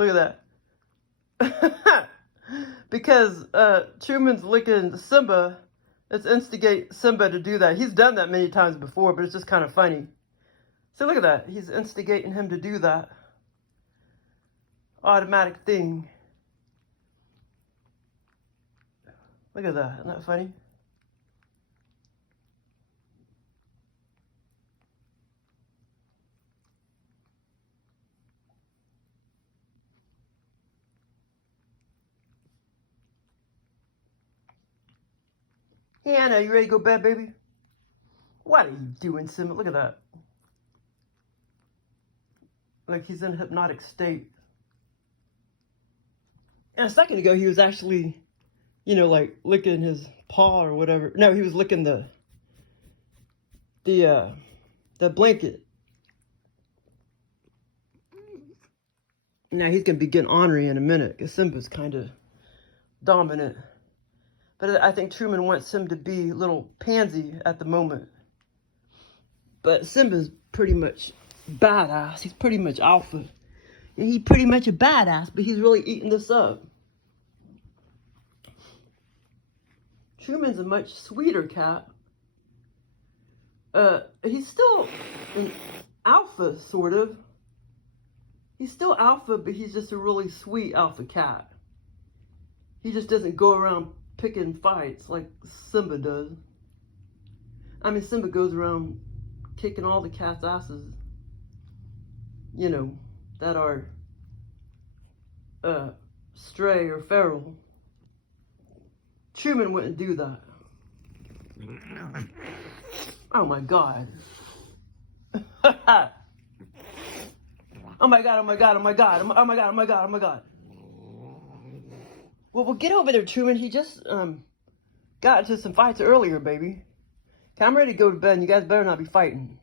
Look at that. Because Truman's licking Simba, it's instigate Simba to do that. He's done that many times before, but it's just kind of funny. So look at that. He's instigating him to do that. Automatic thing. Look at that. Isn't that funny? Hey, Anna, you ready to go to bed, baby? What are you doing, Simba? Look at that. Like he's in a hypnotic state. And a second ago, he was actually, you know, like licking his paw or whatever. No, he was licking the blanket. Now he's gonna be getting ornery in a minute because Simba's kind of dominant. But I think Truman wants him to be a little pansy at the moment. But Simba's pretty much badass. He's pretty much alpha. And he's pretty much a badass, but he's really eating this up. Truman's a much sweeter cat. He's still an alpha, sort of. He's still alpha, but he's just a really sweet alpha cat. He just doesn't go around picking fights like Simba does. I mean, Simba goes around kicking all the cats' asses, you know, that are stray or feral. Truman wouldn't do that. Oh my God. Oh my God, oh my God, oh my God, oh my God, oh my God, oh my God. Well, get over there, Truman. He just got into some fights earlier, baby. Okay, I'm ready to go to bed, and you guys better not be fighting.